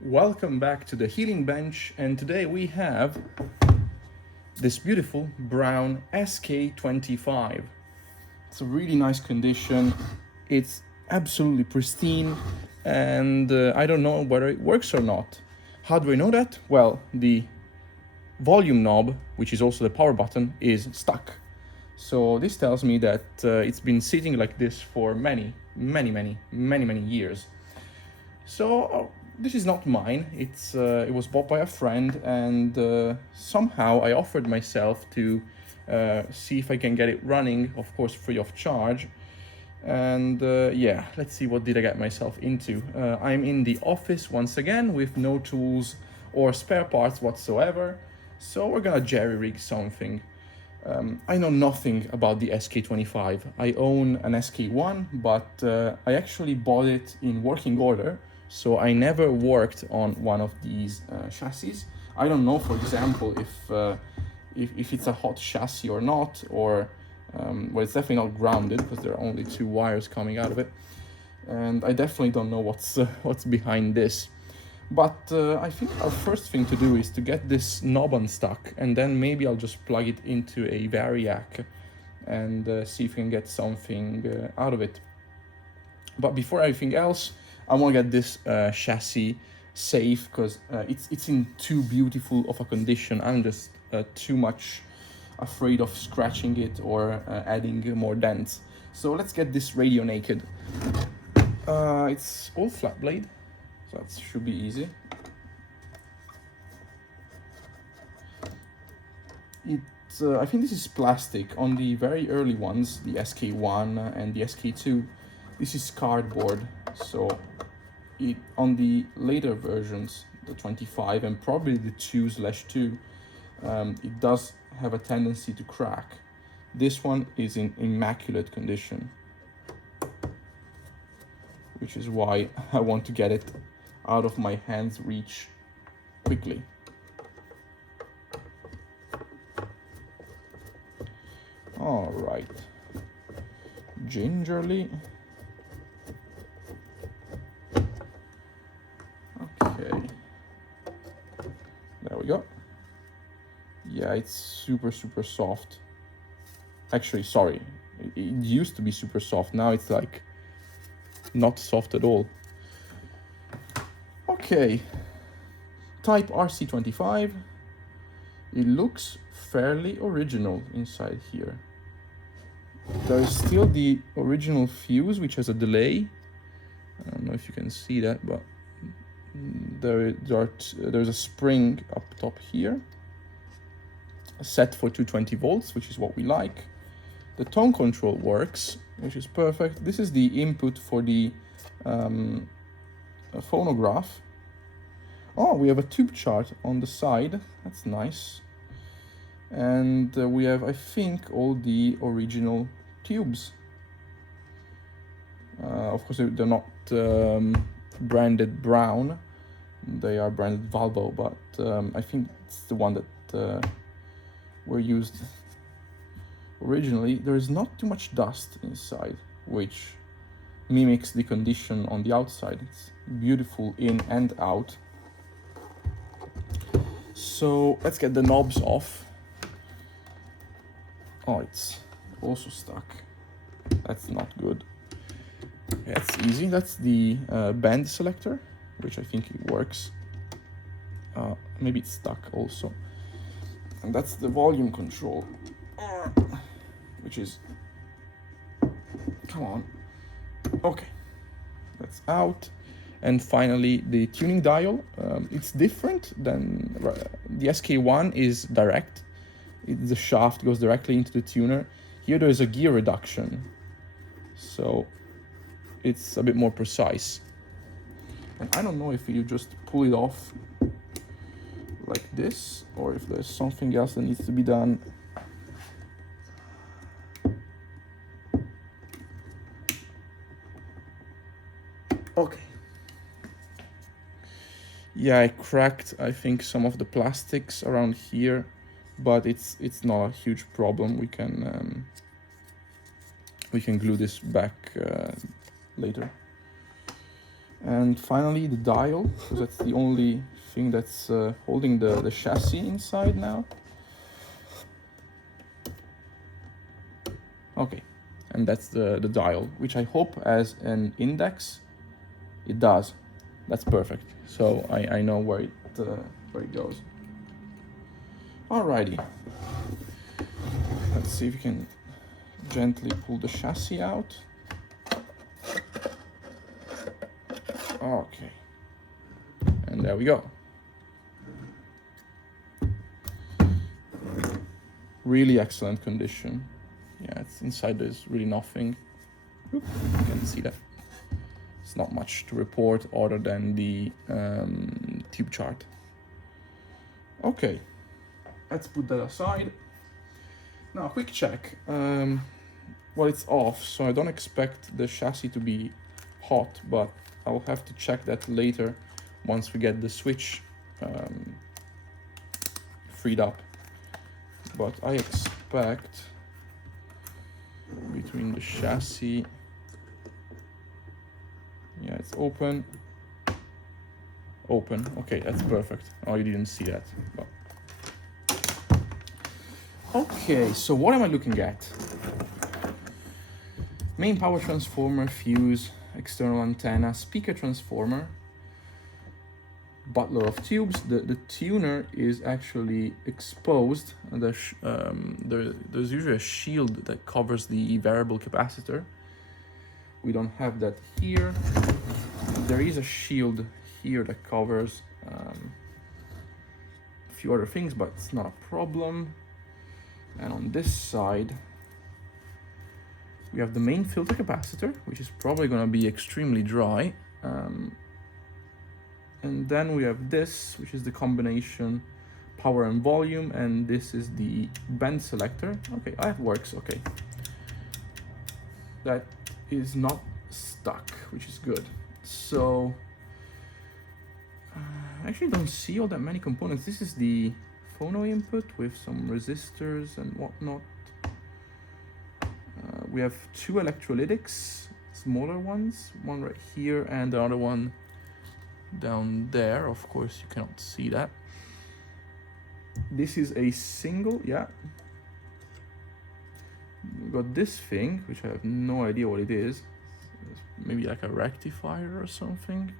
Welcome back to the Healing Bench, and today we have this beautiful Braun SK25. It's a really nice condition, it's absolutely pristine, and I don't know whether it works or not. How do I know that? Well, the volume knob, which is also the power button, is stuck. So this tells me that it's been sitting like this for many years. So this is not mine. It was bought by a friend, and somehow I offered myself to see if I can get it running, of course free of charge. And yeah, let's see what did I get myself into. I'm in the office once again with no tools or spare parts whatsoever, so we're gonna jerry-rig something. I know nothing about the SK25. I own an SK1, but I actually bought it in working order, so I never worked on one of these chassis. I don't know, for example, if it's a hot chassis or not, or well, it's definitely not grounded because there are only two wires coming out of it, and I definitely don't know what's behind this. But I think our first thing to do is to get this knob unstuck, and then maybe I'll just plug it into a variac and see if we can get something out of it. But before anything else, I want to get this chassis safe, because it's in too beautiful of a condition. I'm just too much afraid of scratching it or adding more dents. So let's get this radio naked. It's all flat blade, so that should be easy. I think this is plastic. On the very early ones, the SK1 and the SK2, this is cardboard. So on the later versions, the 25 and probably the 2/2, it does have a tendency to crack. This one is in immaculate condition, which is why I want to get it out of my hand's reach quickly. All right, gingerly. Okay, there we go. Yeah, it's super soft. Actually, sorry, it used to be super soft. Now it's like not soft at all. Okay, type RC25. It looks fairly original inside here. There is still the original fuse, which has a delay. I don't know if you can see that, but there's a spring up top here, set for 220 volts, which is what we like. The tone control works, which is perfect. This is the input for the phonograph. Oh, we have a tube chart on the side. That's nice. And we have, I think, all the original tubes. Of course, they're not branded Braun. They are branded Valvo, but I think it's the one that were used originally. There is not too much dust inside, which mimics the condition on the outside. It's beautiful in and out. So let's get the knobs off. Oh, it's also stuck. That's not good. That's easy. That's the band selector, which I think it works. Maybe it's stuck also. And that's the volume control, which is, come on. Okay, that's out. And finally, the tuning dial. It's different than the SK1 is direct. The shaft goes directly into the tuner. Here there is a gear reduction, so it's a bit more precise. And I don't know if you just pull it off like this, or if there's something else that needs to be done. Okay. Yeah, I cracked, I think, some of the plastics around here, but it's not a huge problem. We can glue this back later. And finally the dial, because that's the only thing that's holding the chassis inside now. Okay, and that's the dial, which I hope has an index. It does. That's perfect. So I know where it goes. Alrighty. Let's see if we can gently pull the chassis out. Okay. And there we go. Really excellent condition. Yeah, it's inside there's really nothing. Oop, you can see that. It's not much to report other than the tube chart. Okay, let's put that aside. Now, a quick check. Well, it's off, so I don't expect the chassis to be hot, but I'll have to check that later once we get the switch freed up. But I expect between the chassis, yeah, it's open, okay, that's perfect. Oh, you didn't see that, but okay, so what am I looking at? Main power transformer, fuse, external antenna, speaker transformer, butler of tubes. The tuner is actually exposed. There's usually a shield that covers the variable capacitor. We don't have that here. There is a shield here that covers a few other things, but it's not a problem. And on this side, we have the main filter capacitor, which is probably going to be extremely dry. And then we have this, which is the combination power and volume, and this is the bend selector. Okay, that works, okay. That is not stuck, which is good. So, I actually don't see all that many components. This is the phono input with some resistors and whatnot. We have two electrolytics, smaller ones, one right here and the other one down there. Of course, you cannot see that. This is a single, yeah. We got this thing, which I have no idea what it is. It's maybe like a rectifier or something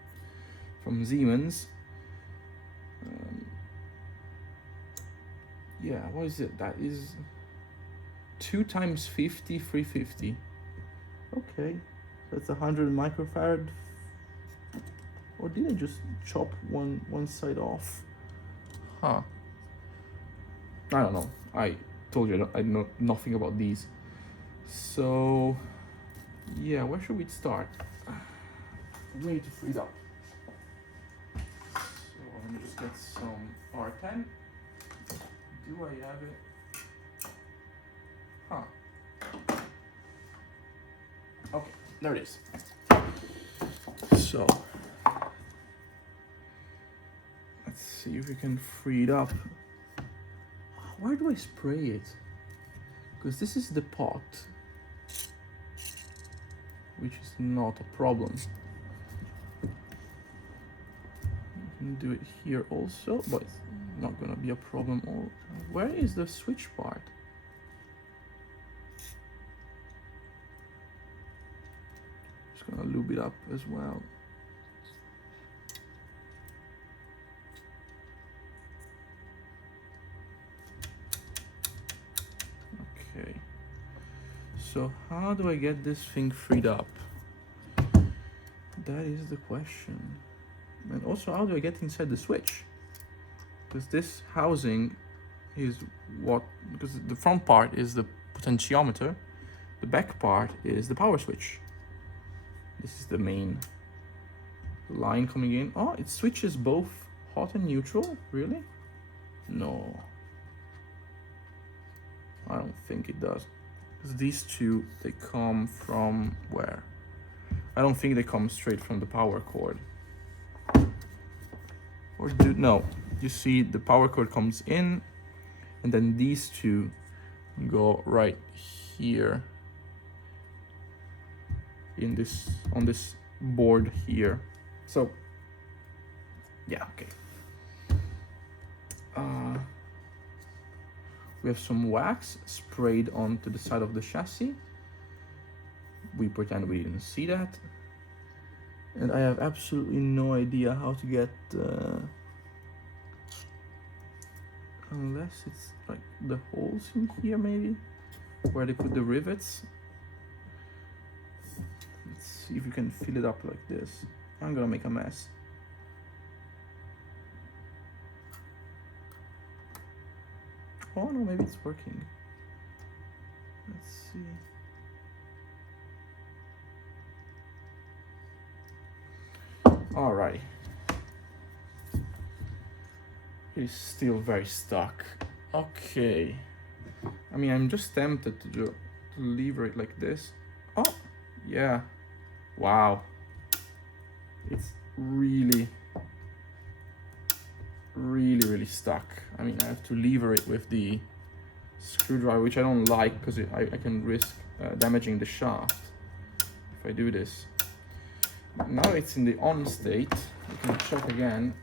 from Siemens. Yeah, what is it? That is 2 times 50, 350. Okay, that's 100 microfarad. Or did I just chop one side off? Huh. I don't know. I told you I know nothing about these. So, yeah, where should we start? We need to freeze up. So let me just get some R10. Do I have it? Huh. Okay, there it is. So, let's see if we can free it up. Where do I spray it? Because this is the pot, which is not a problem. You can do it here also, but it's not gonna be a problem. Where is the switch part? Just gonna lube it up as well. Okay, so how do I get this thing freed up? That is the question. And also, how do I get inside the switch? Because this housing is what, because the front part is the potentiometer, the back part is the power switch. This is the main line coming in. Oh, it switches both hot and neutral? Really? No. I don't think it does. Because these two, they come from where? I don't think they come straight from the power cord. Or no, you see the power cord comes in, and then these two go right here in this, on this board here. So, yeah, okay. We have some wax sprayed onto the side of the chassis. We pretend we didn't see that. And I have absolutely no idea how to get, unless it's like the holes in here maybe, where they put the rivets. Let's see if you can fill it up like this. I'm gonna make a mess. Oh no, maybe it's working. Let's see. Alrighty. It is still very stuck. Okay. I mean, I'm just tempted to lever it like this. Oh, yeah. Wow. It's really stuck. I mean, I have to lever it with the screwdriver, which I don't like because I can risk damaging the shaft if I do this. Now it's in the on state. You can check again.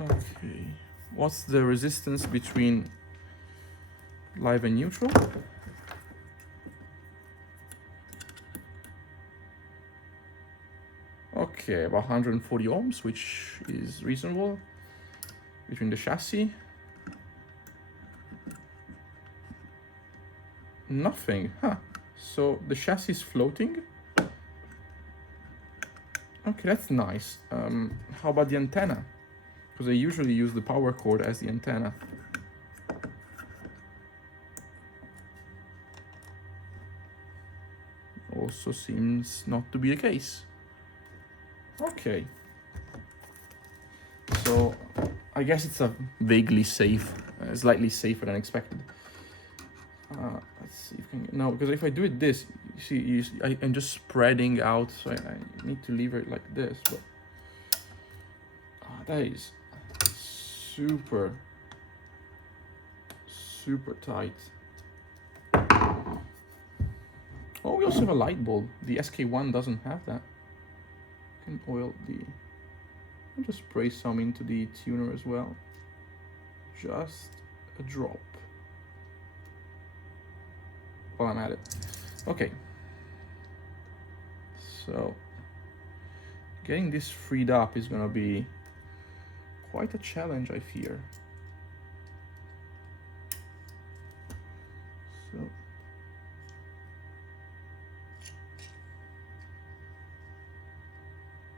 Okay, what's the resistance between live and neutral? Okay, about 140 ohms, which is reasonable. Between the chassis, nothing, huh? So the chassis is floating. Okay, that's nice. How about the antenna? Because I usually use the power cord as the antenna. Also seems not to be the case. Okay. So I guess it's a vaguely safe, slightly safer than expected. Let's see if I can, no, because if I do it this, you see, I'm just spreading out, so I need to lever it like this, but that is super tight. Oh, we also have a light bulb. The SK1 doesn't have that. You can oil the, I'll just spray some into the tuner as well. Just a drop. While I'm at it. Okay. So getting this freed up is gonna be quite a challenge, I fear. So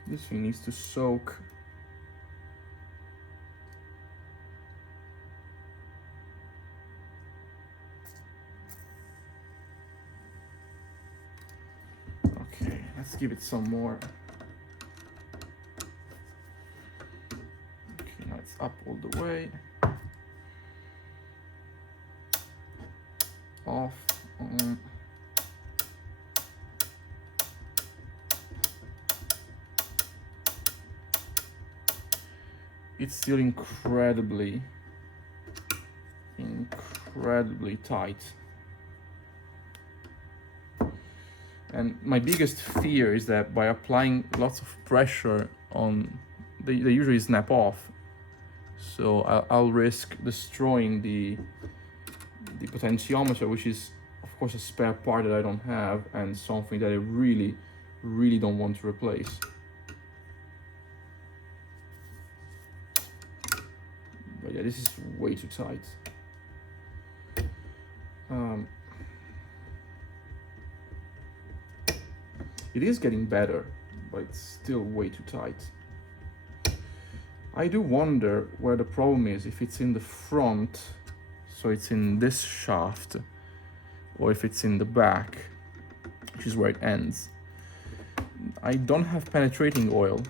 this thing needs to soak. Okay, let's give it some more. Okay, now it's up all the way. Off, on. It's still incredibly tight. And my biggest fear is that by applying lots of pressure on, they usually snap off. So I'll risk destroying the potentiometer, which is of course a spare part that I don't have and something that I really don't want to replace. But yeah, this is way too tight. It is getting better, but it's still way too tight. I do wonder where the problem is, if it's in the front, so it's in this shaft, or if it's in the back, which is where it ends. I don't have penetrating oil,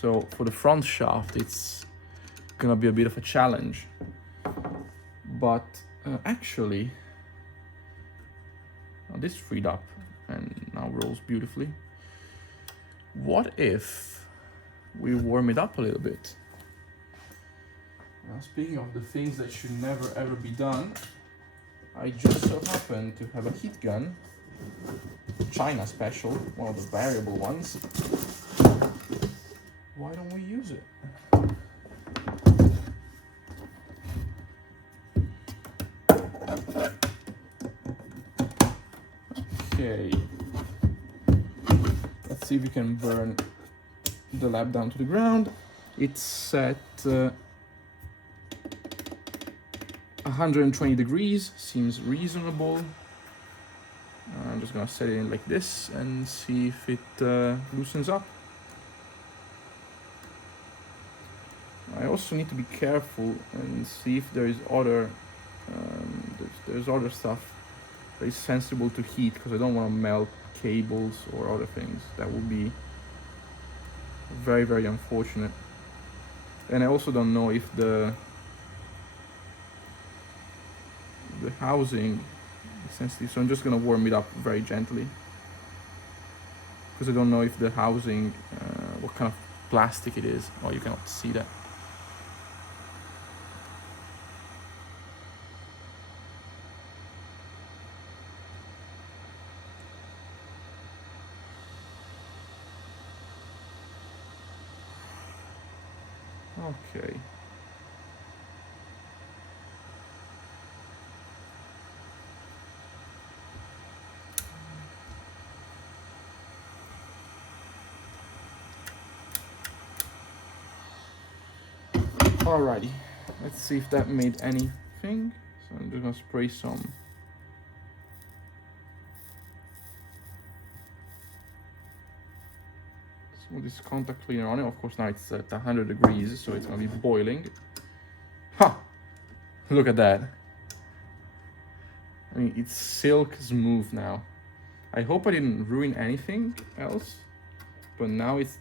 so for the front shaft it's gonna be a bit of a challenge. But actually, this freed up and now rolls beautifully. What if we warm it up a little bit? Now, speaking of the things that should never ever be done, I just so happen to have a heat gun China special, one of the variable ones. Why don't we use it? Okay. Let's see if we can burn the lab down to the ground. It's set 120 degrees, seems reasonable. I'm just gonna set it in like this and see if it loosens up. I also need to be careful and see if there is other there's other stuff that is sensible to heat, because I don't want to melt cables or other things. That would be very, very unfortunate. And I also don't know if the housing is sensitive, so I'm just gonna warm it up very gently, because I don't know if the housing, what kind of plastic it is. Oh, you cannot see that. Okay. Alrighty, let's see if that made anything. So I'm just gonna spray some of this contact cleaner on it. Of course, now it's at 100 degrees, so it's gonna be boiling. Ha! Look at that. I mean, it's silk smooth now. I hope I didn't ruin anything else, but now it's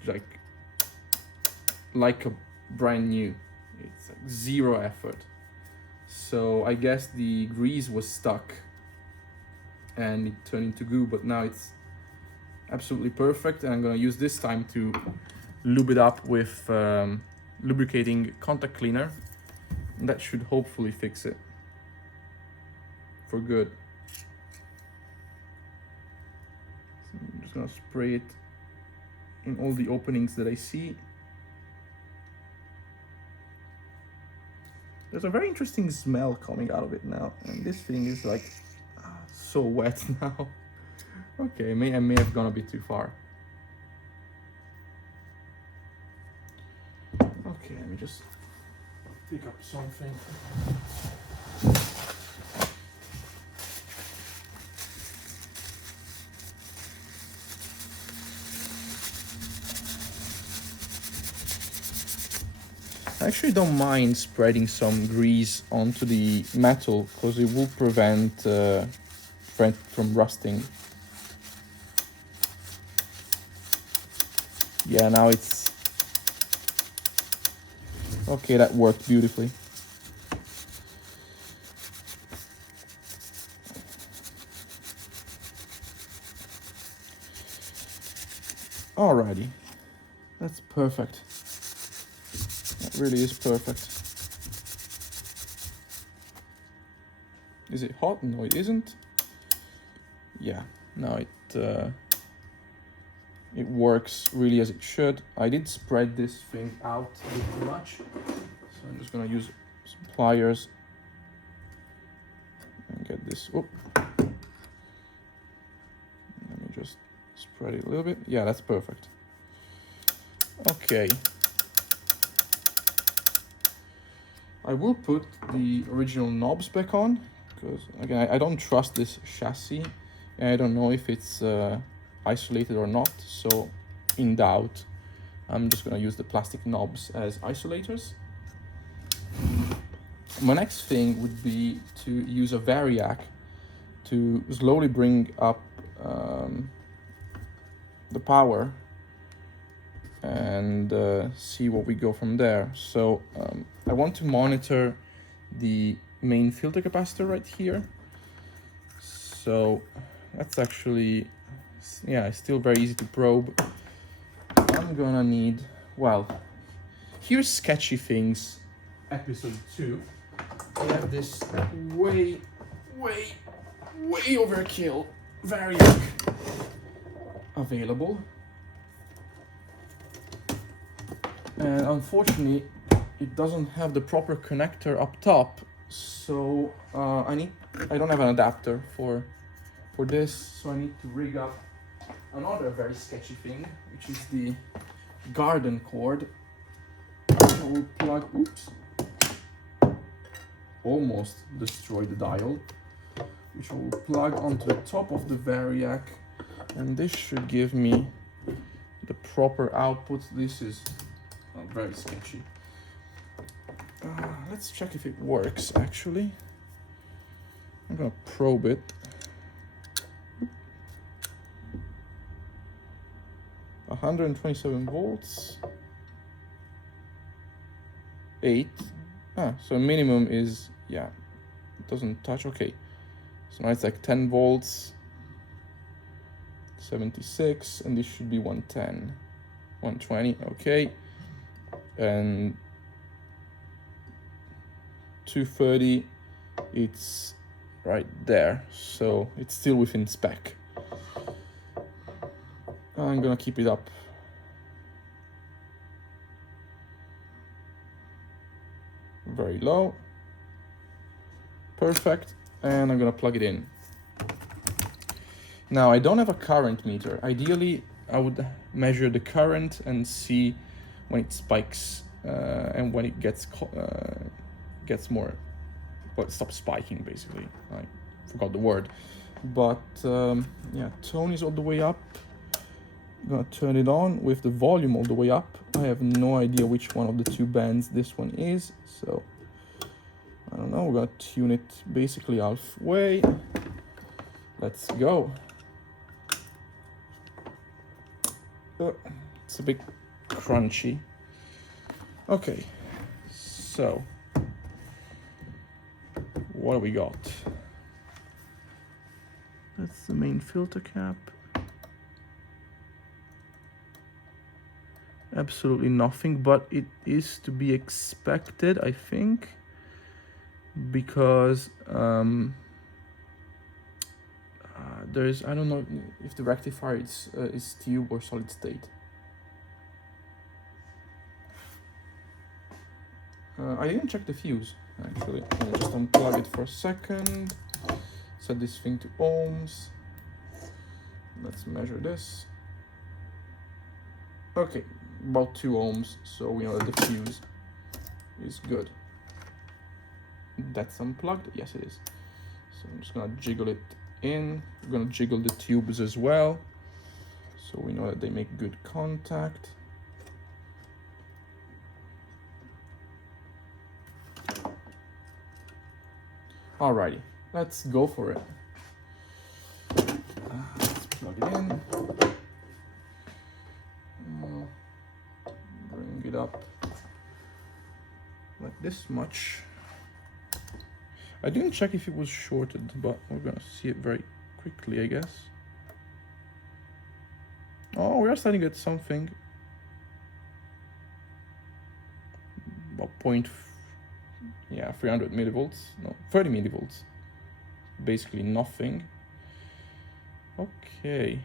like a brand new. It's like zero effort. So I guess the grease was stuck and it turned into goo, but now it's absolutely perfect. And I'm gonna use this time to lube it up with lubricating contact cleaner. And that should hopefully fix it for good. So I'm just gonna spray it in all the openings that I see. There's a very interesting smell coming out of it now, and this thing is like so wet now. Okay, I may have gone a bit too far. Okay, let me just pick up something. I actually don't mind spreading some grease onto the metal, because it will prevent from rusting. Yeah, now it's okay. That worked beautifully. Alrighty, that's perfect. That really is perfect. Is it hot? No, it isn't. Yeah, no, it works really as it should. I did spread this thing out a bit too much, so I'm just gonna use some pliers and get this. Oh, let me just spread it a little bit. Yeah, that's perfect. Okay. I will put the original knobs back on, because again, I don't trust this chassis, and I don't know if it's isolated or not, so in doubt I'm just going to use the plastic knobs as isolators. My next thing would be to use a variac to slowly bring up the power and see what we go from there. So I want to monitor the main filter capacitor right here. So that's actually, yeah, it's still very easy to probe. I'm gonna need, well, here's Sketchy Things episode 2. I have this way overkill variac available. And unfortunately, it doesn't have the proper connector up top, so I don't have an adapter for this, so I need to rig up another very sketchy thing, which is the garden cord. I will plug, oops, almost destroyed the dial, which I will plug onto the top of the variac, and this should give me the proper output. This is very sketchy. Let's check if it works actually. I'm gonna probe it. 127 volts. 8. So minimum is, yeah, it doesn't touch. Okay, so now it's like 10 volts. 76, and this should be 110, 120. Okay, and 230, it's right there, so it's still within spec. I'm gonna keep it up. Very low. Perfect. And I'm gonna plug it in. Now, I don't have a current meter. Ideally, I would measure the current and see when it spikes and when it gets more, well, it stops spiking basically. I forgot the word. But yeah, tone is all the way up. I'm gonna turn it on with the volume all the way up. I have no idea which one of the two bands this one is, so I don't know. We're gonna tune it basically halfway. Let's go. It's a bit crunchy. Okay, so what do we got? That's the main filter cap. Absolutely nothing, but it is to be expected, I think, because there's, I don't know if the rectifier is tube or solid state. I didn't check the fuse actually. I'll just unplug it for a second. Set this thing to ohms. Let's measure this. Okay, about 2 ohms, so we know that the fuse is good. That's unplugged? Yes, it is. So I'm just gonna jiggle it in. We're gonna jiggle the tubes as well, so we know that they make good contact. Alrighty, let's go for it. Let's plug it in. Bring it up like this much. I didn't check if it was shorted, but we're gonna see it very quickly, I guess. Oh, we are starting to get something. About 300 millivolts. No, 30 millivolts. Basically nothing. Okay.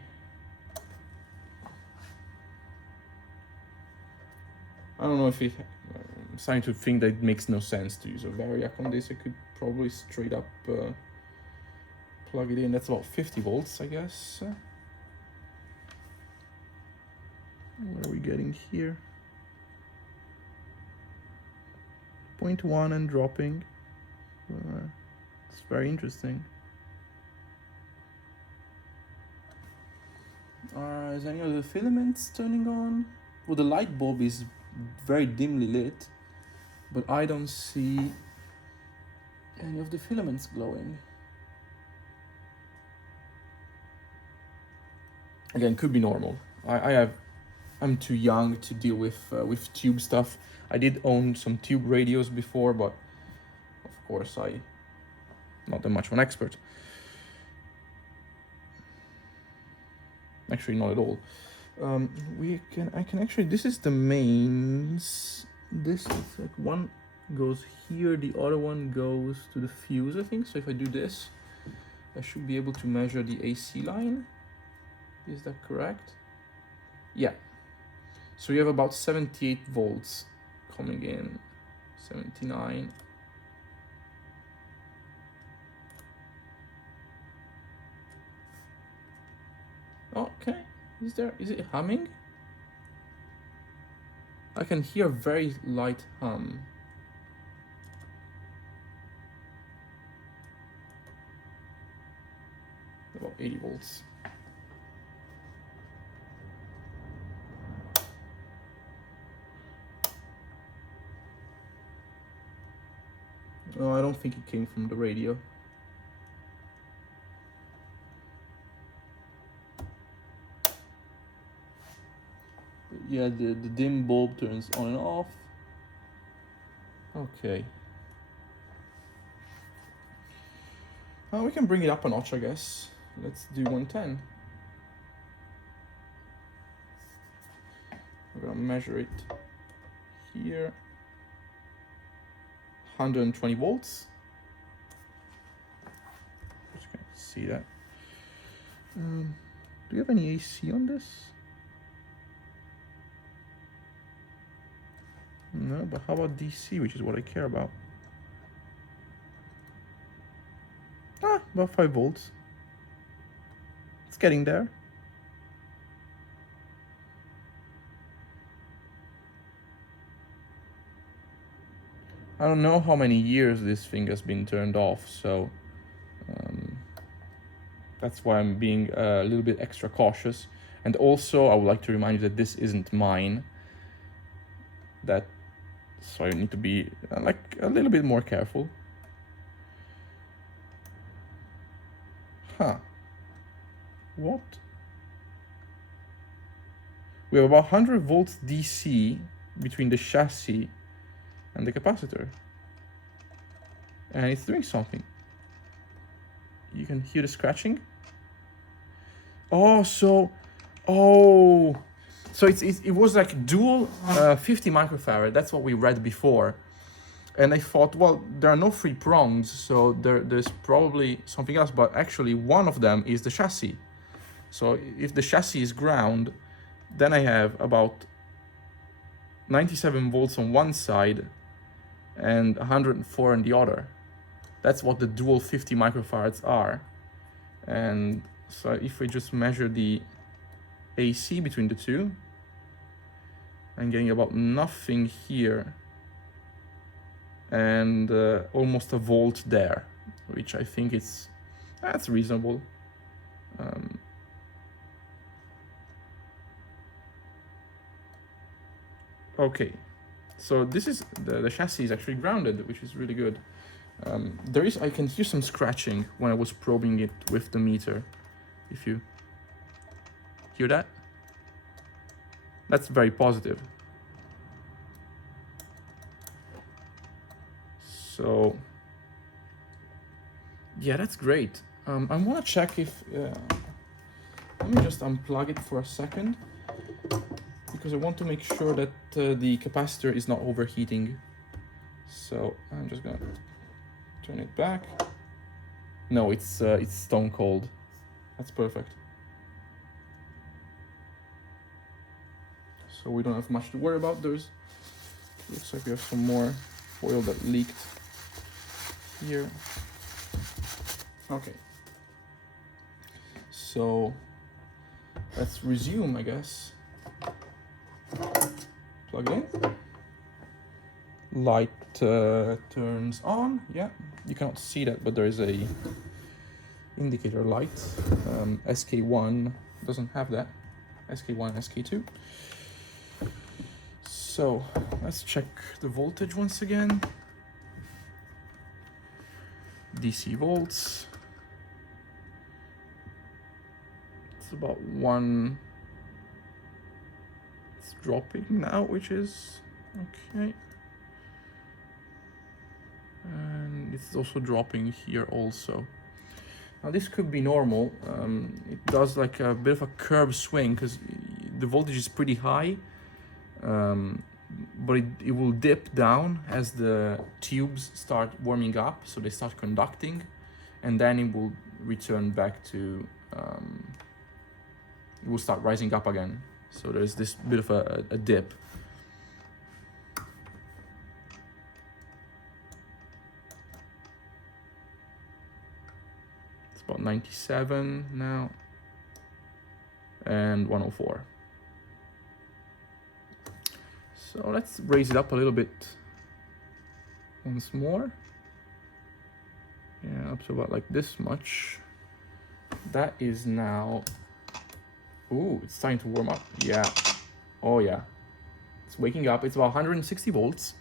I don't know if it. I'm starting to think that it makes no sense to use a variac on this. I could probably straight up plug it in. That's about 50 volts, I guess. What are we getting here? 0.1 and dropping. It's very interesting. Is any of the filaments turning on? Well, the light bulb is very dimly lit, but I don't see any of the filaments glowing. Again, could be normal. I'm too young to deal with tube stuff. I did own some tube radios before, but of course I'm not that much of an expert. Actually, not at all. I can actually, this is the mains. This is like one goes here, the other one goes to the fuse, I think. So if I do this, I should be able to measure the AC line. Is that correct? Yeah. So you have about 78 volts coming in, 79. Okay, is it humming? I can hear a very light hum. About 80 volts. Oh, I don't think it came from the radio. Yeah, the dim bulb turns on and off. Okay. Oh, we can bring it up a notch, I guess. Let's do 110. We're gonna measure it here. 120 volts. Just gonna see that. Do you have any AC on this? No, but how about DC, which is what I care about? Ah, about 5 volts. It's getting there. I don't know how many years this thing has been turned off, so that's why I'm being a little bit extra cautious. And also, I would like to remind you that this isn't mine. So I need to be like a little bit more careful. Huh. What? We have about 100 volts DC between the chassis and the capacitor. And it's doing something. You can hear the scratching. Oh, so it was like dual 50 microfarad. That's what we read before. And I thought, well, there are no free prongs, so there's probably something else. But actually, one of them is the chassis. So if the chassis is ground, then I have about 97 volts on one side and 104 on the other. That's what the dual 50 microfarads are. And so if we just measure the AC between the two, I'm getting about nothing here and almost a volt there, which I think that's reasonable. Okay, so this is the chassis is actually grounded, which is really good. I can hear some scratching when I was probing it with the meter. If you hear that, that's very positive. So yeah, that's great. I want to check if let me just unplug it for a second, because I want to make sure that the capacitor is not overheating. So I'm just gonna turn it back. No, it's stone cold. That's perfect. So we don't have much to worry about. Looks like we have some more oil that leaked here. Okay. So let's resume, I guess. Plug it in. Light turns on. Yeah, you cannot see that, but there is a indicator light. SK1 doesn't have that. SK1, SK2. So let's check the voltage once again. DC volts. It's about 1. It's dropping now, which is okay. And it's also dropping here also. Now this could be normal. It does like a bit of a curve swing because the voltage is pretty high, but it will dip down as the tubes start warming up, so they start conducting, and then it will return back to, it will start rising up again. So there's this bit of a dip. It's about 97 now, and 104. So let's raise it up a little bit once more. Yeah, up to about like this much. That is now, ooh, it's starting to warm up. Yeah, oh yeah, it's waking up. It's about 160 volts.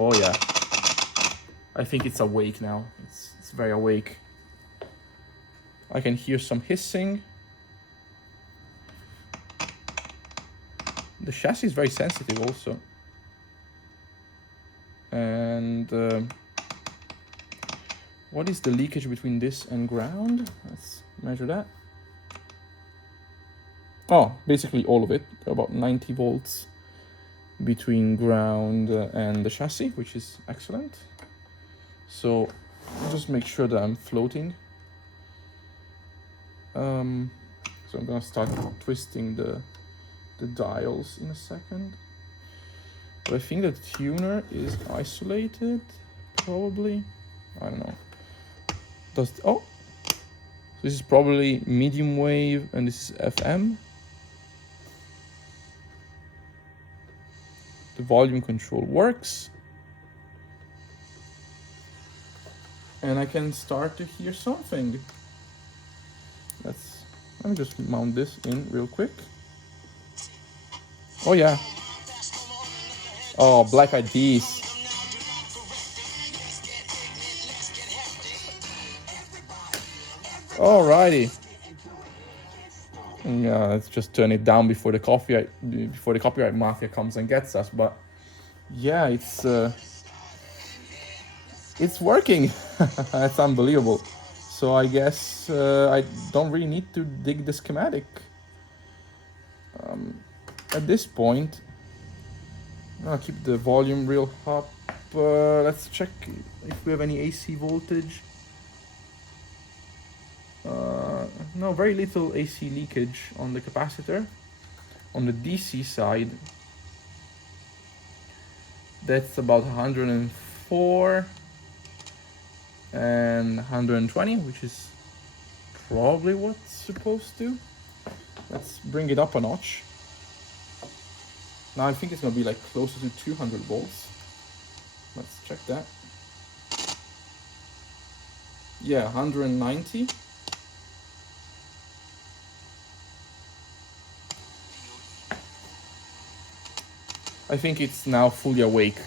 Oh yeah, I think it's awake now. It's very awake. I can hear some hissing. The chassis is very sensitive also. And what is the leakage between this and ground? Let's measure that. Oh, basically all of it, about 90 volts between ground and the chassis, which is excellent. So just make sure that I'm floating. So I'm gonna start twisting the dials in a second. But I think the tuner is isolated, probably. I don't know. Oh, so this is probably medium wave and this is FM. The volume control works. And I can start to hear something. Let me just mount this in real quick. Oh yeah. Oh, Black Eyed Peas. Alrighty. Yeah, let's just turn it down before the copyright mafia comes and gets us. But yeah, it's working. It's unbelievable. So I guess I don't really need to dig the schematic. At this point, I'll keep the volume real up. Let's check if we have any AC voltage. No, very little AC leakage on the capacitor. On the DC side, that's about 104 and 120, which is probably what's supposed to. Let's bring it up a notch. Now I think it's gonna be like closer to 200 volts. Let's check that. Yeah, 190. I think it's now fully awake.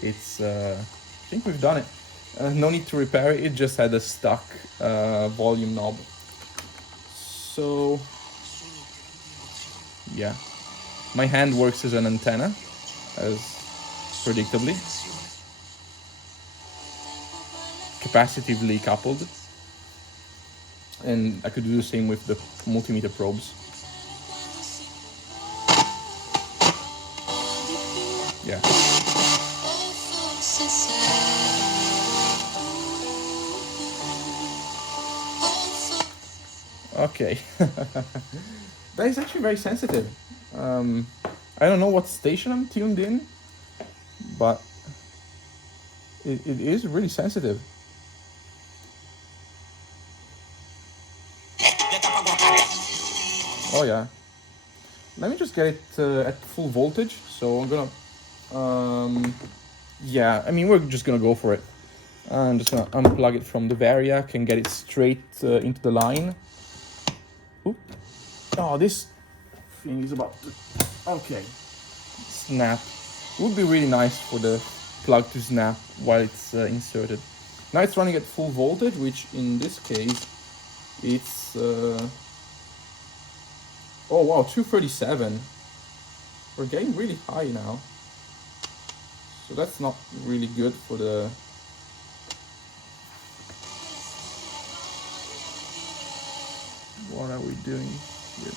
It's, I think we've done it. No need to repair it, it just had a stuck volume knob. So, yeah. My hand works as an antenna, as predictably. Capacitively coupled. And I could do the same with the multimeter probes. Yeah. Okay. That is actually very sensitive. I don't know what station I'm tuned in, but it is really sensitive. Oh yeah. Let me just get it at full voltage. So I'm gonna, yeah, I mean, we're just gonna go for it. I'm just gonna unplug it from the variac and get it straight into the line. Oop. Oh, this thing is about to, okay, snap. Would be really nice for the plug to snap while it's inserted. Now it's running at full voltage, which in this case, it's, oh wow, 237. We're getting really high now. So that's not really good for the... What are we doing here?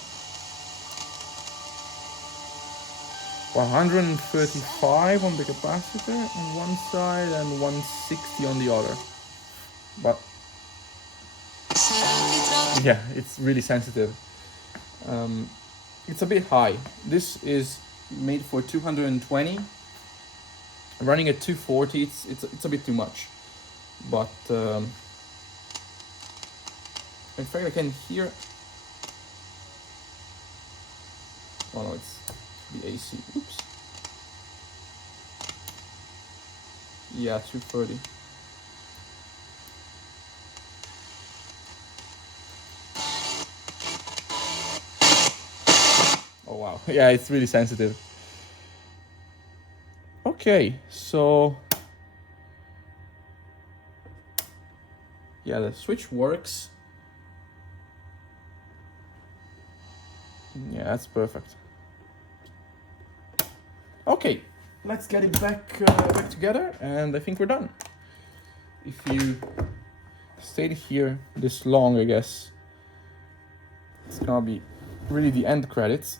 135 on the capacitor on one side and 160 on the other. But yeah, it's really sensitive. It's a bit high. This is made for 220. Running at 240, it's a bit too much. But in fact, I can hear. Oh no, it's the AC. Oops. Yeah, 230. Oh wow. Yeah, it's really sensitive. Okay, so yeah, the switch works. Yeah, that's perfect. Okay, let's get it back together, and I think we're done. If you stayed here this long, I guess it's gonna be really the end credits.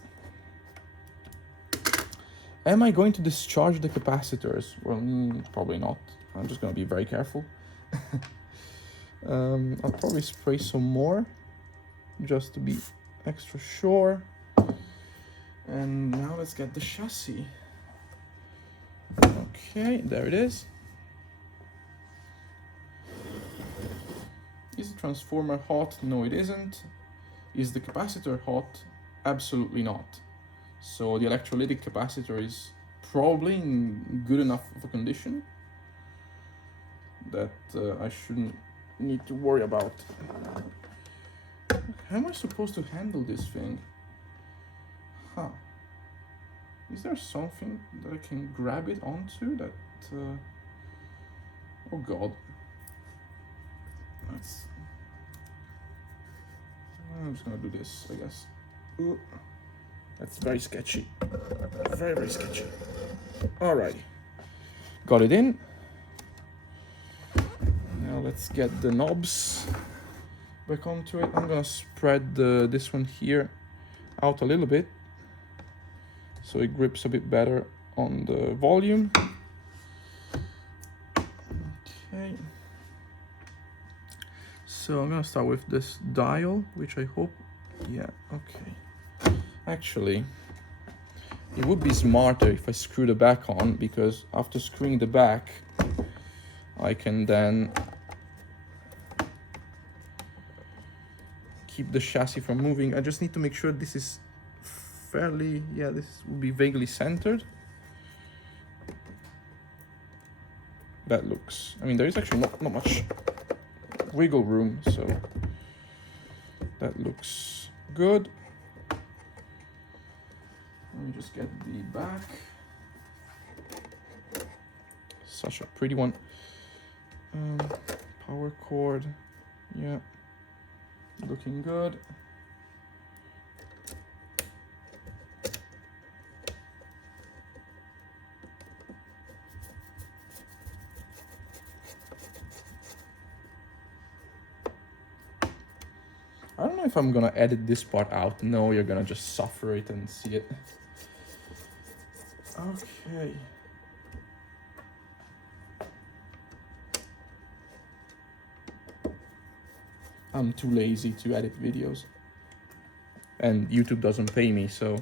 Am I going to discharge the capacitors? Well, probably not. I'm just gonna be very careful. I'll probably spray some more just to be extra sure. And now let's get the chassis. Okay, there it is. Is the transformer hot? No, it isn't. Is the capacitor hot? Absolutely not. So the electrolytic capacitor is probably in good enough of a condition that I shouldn't need to worry about. How am I supposed to handle this thing? Huh. Is there something that I can grab it onto that... Oh god. I'm just gonna do this, I guess. Ooh. That's very sketchy. Very, very sketchy. Alrighty. Got it in. Now let's get the knobs back onto it. I'm gonna spread this one here out a little bit so it grips a bit better on the volume. Okay. So I'm gonna start with this dial, which I hope, yeah, okay. Actually, it would be smarter if I screw the back on, because after screwing the back, I can then keep the chassis from moving. I just need to make sure this is fairly, yeah, this will be vaguely centered. That looks, I mean, there is actually not much wiggle room, so that looks good. Let me just get the back. Such a pretty one. Power cord, yeah, looking good. I don't know if I'm gonna edit this part out. No, you're gonna just suffer it and see it. Okay. I'm too lazy to edit videos. And YouTube doesn't pay me, so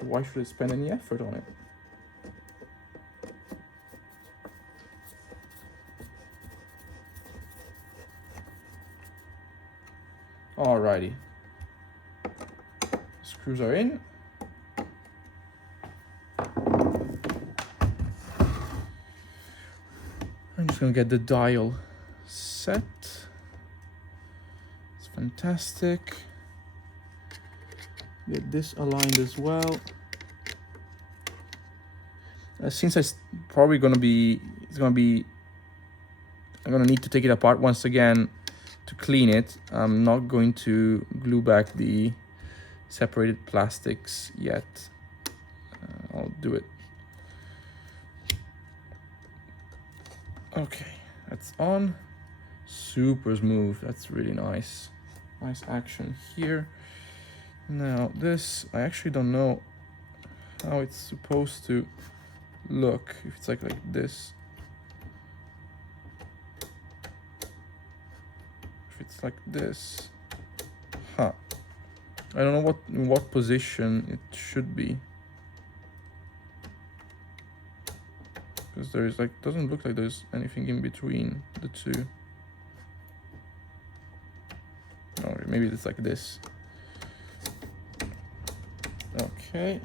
why should I spend any effort on it? Alrighty. Screws are in. I'm just gonna get the dial set. It's fantastic. Get this aligned as well. Since it's probably gonna be, I'm gonna need to take it apart once again to clean it. I'm not going to glue back the separated plastics yet. I'll do it. Okay, that's on. Super smooth. That's really nice. Nice action here. Now this, I actually don't know how it's supposed to look. If it's like this. If it's like this. Huh. I don't know in what position it should be. Because there's like, doesn't look like there's anything in between the two. Or maybe it's like this. Okay.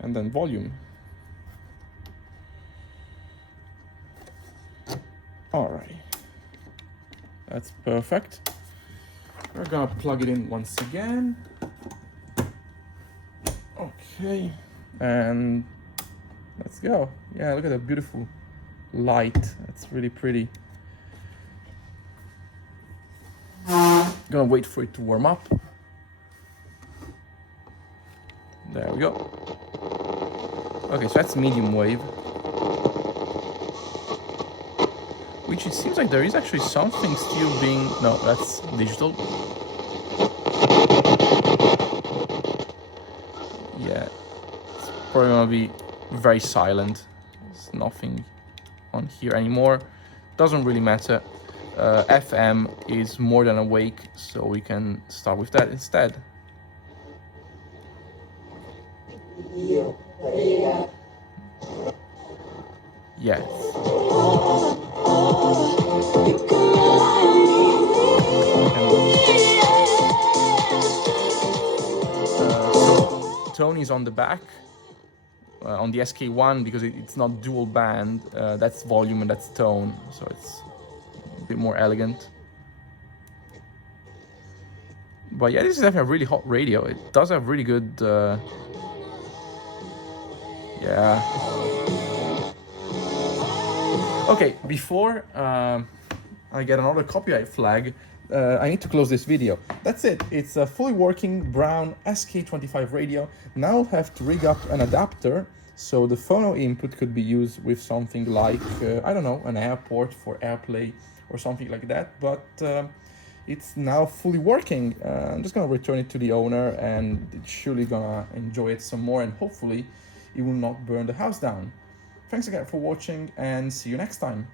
And then volume. Alrighty. That's perfect. We're gonna plug it in once again. Okay. And let's go. Yeah, look at that beautiful light. That's really pretty. Gonna wait for it to warm up. There we go. Okay, so that's medium wave. Which it seems like there is actually something still being... No, that's digital. Yeah, it's probably gonna be very silent. There's nothing on here anymore. Doesn't really matter. FM is more than awake, so we can start with that instead. Yes. Tone is on the back, on the SK1, because it's not dual band. That's volume and that's tone, so it's a bit more elegant. But yeah, this is definitely a really hot radio. It does have really good... yeah. Okay, before I get another copyright flag, I need to close this video. That's it. It's a fully working Braun SK25 radio. Now I'll have to rig up an adapter so the phono input could be used with something like, I don't know, an airport for AirPlay or something like that. But it's now fully working. I'm just gonna return it to the owner, and it's surely gonna enjoy it some more, and hopefully it will not burn the house down. Thanks again for watching, and see you next time.